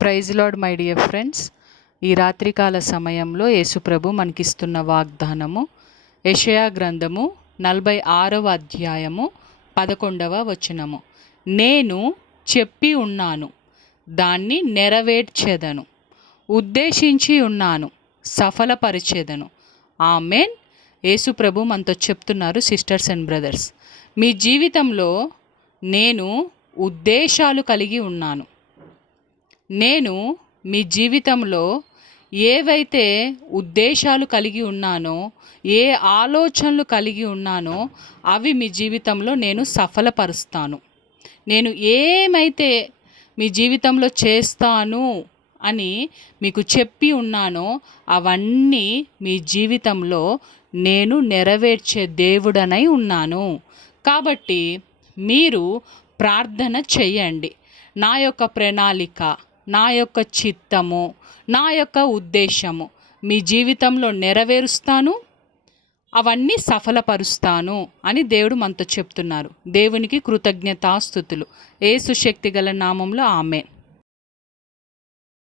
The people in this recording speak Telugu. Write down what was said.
Praise lord my dear friends. ఈ రాత్రికాల సమయంలో యేసుప్రభు మనకిస్తున్న వాగ్దానము యెషయా గ్రంథము 46వ అధ్యాయము 11వ వచనము. నేను చెప్పి ఉన్నాను, దాన్ని నెరవేర్చెదను, ఉద్దేశించి ఉన్నాను, సఫలపరిచెదను. ఆమేన్. యేసుప్రభు మనతో చెప్తున్నారు, సిస్టర్స్ అండ్ బ్రదర్స్, మీ జీవితంలో నేను ఉద్దేశాలు కలిగి ఉన్నాను. నేను మీ జీవితంలో ఏవైతే ఉద్దేశాలు కలిగి ఉన్నానో, ఏ ఆలోచనలు కలిగి ఉన్నానో అవి మీ జీవితంలో నేను సఫలపరుస్తాను. నేను ఏమైతే మీ జీవితంలో చేస్తాను అని మీకు చెప్పి ఉన్నానో అవన్నీ మీ జీవితంలో నేను నెరవేర్చే దేవుడనై ఉన్నాను. కాబట్టి మీరు ప్రార్థన చెయ్యండి. నా యొక్క ప్రణాళిక, నా యొక్క చిత్తము, నా యొక్క ఉద్దేశము మీ జీవితంలో నెరవేరుస్తాను, అవన్నీ సఫలపరుస్తాను అని దేవుడు మనతో చెప్తున్నారు. దేవునికి కృతజ్ఞతాస్తుతులు. యేసు శక్తి గల నామంలో ఆమేన్.